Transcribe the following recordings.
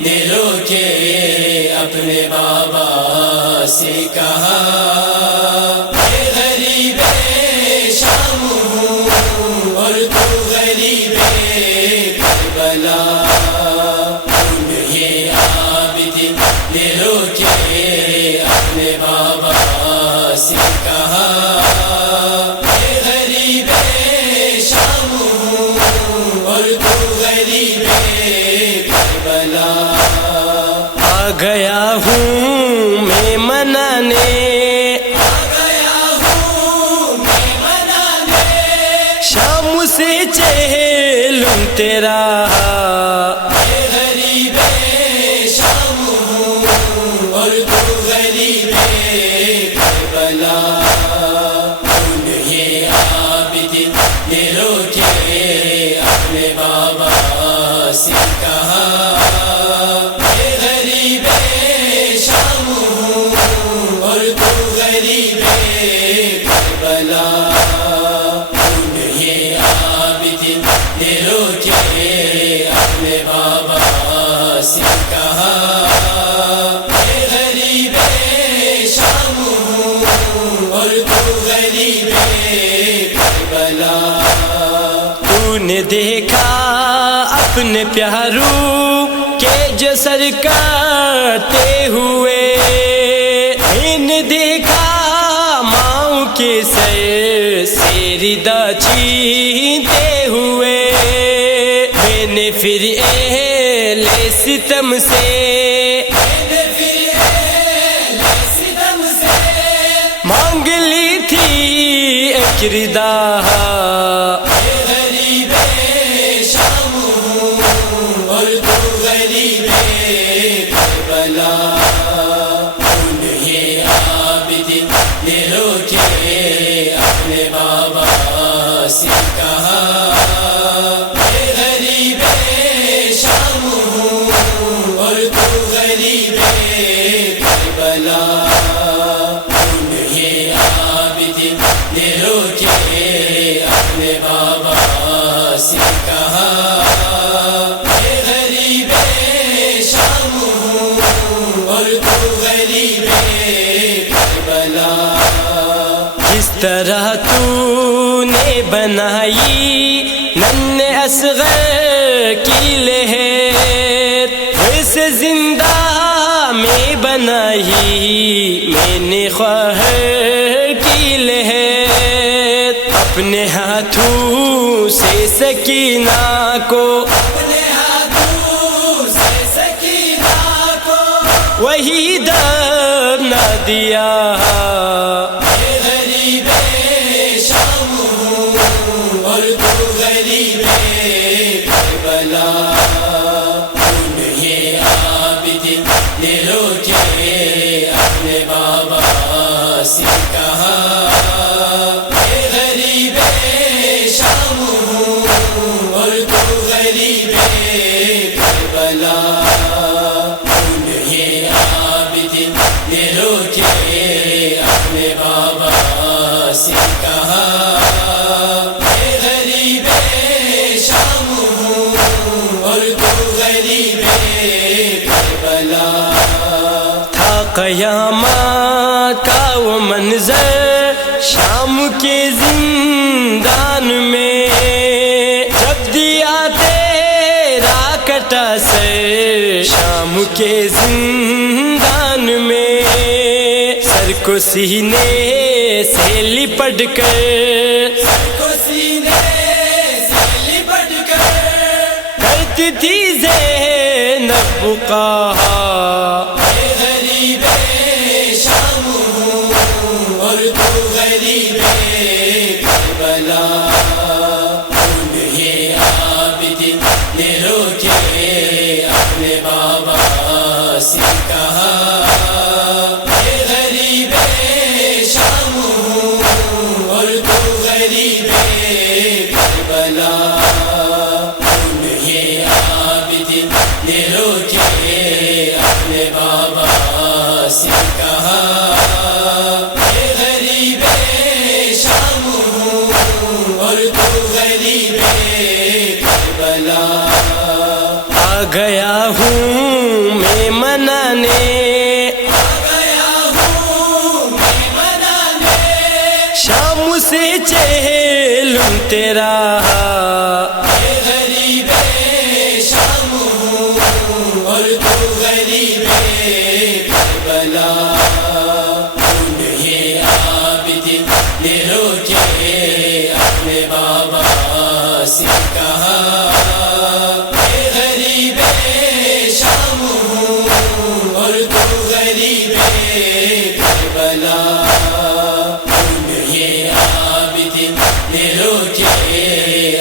نے روکے اپنے بابا سے کہا میں غریب شام ہوں اور تو غریب کربلا انہیں عابد نے روکے اپنے بابا سے کہا میں غریب شام ہوں اور تو غریب کربلا آ گیا ہوں میں منانے شام سے چہلوں تیرا میں غریب شام ہوں اور تو غریب کربلا انہیں عابد نے روکے اپنے بابا سے کہا میں غریب شام ہوں اور تو غریب کربلا انہیں عابد نے روکے اپنے بابا سے کہا میں غریب شام ہوں اور تو غریب کربلا تو نے دیکھا اپنے پیاروں کے جو سر کاٹتے ہوئے میں نے دیکھا ماؤں کے سر سے ردا چھینتے ہوئے میں نے پھر اہل ستم سے مانگ لی تھی ایک ردا غریب شام ہوں اور تو غریب کربلا انہیں عابد نے روکے اپنے بابا سے کہا میں غریب شام ہوں اور تو غریب کربلا انہیں عابد نے روکے اپنے بابا سے کہا میں غریب شام ہوں اور تو غریب کربلا جس طرح تو نے بنائی ننھے اصغر کی لہر ویسے زندہ میں بنائی میں نے خواہر کی لہر اپنے ہاتھوں سے سکینہ کو وہی در نہ دیا غریب شام ہوں اور تو غریب کربلا انہیں عابد نے روکے اپنے بابا سے کہا میں غریب شام ہوں اور تو غریب کربلا انہیں عابد نے روکے اپنے بابا سے کہا میں غریب شام ہوں اور تو غریب کربلا تھا قیامت کا وہ منظر شام کے زندان میں جب دیا تیرا کٹا سر شام کے زندان میں سر کو سینے سے لپٹ کر کرتی تھی زینب بقا غریب شام ہوں اور تو غریب کربلا انہیں عابد نے روکے اپنے بابا سے کہا میں غریب شام ہوں اور تو غریب کربلا انہیں عابد نے روکے اپنے بابا سے کہا میں غریب شام ہوں اور تو غریب کربلا آ گیا ہوں شام سے چہلم تیرا غریب شام ہوں اور تو غریب کربلا انہیں عابد نے روکے اپنے بابا سے کہا غریب شام ہوں اور تو غریب کربلا انہیں عابد نے روکے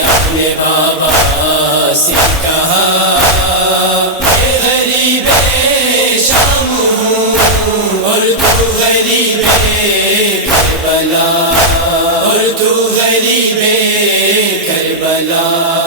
اپنے بابا سے کہا غریب شام ہوں اور تو غریب کربلا اور تو غریب کربلا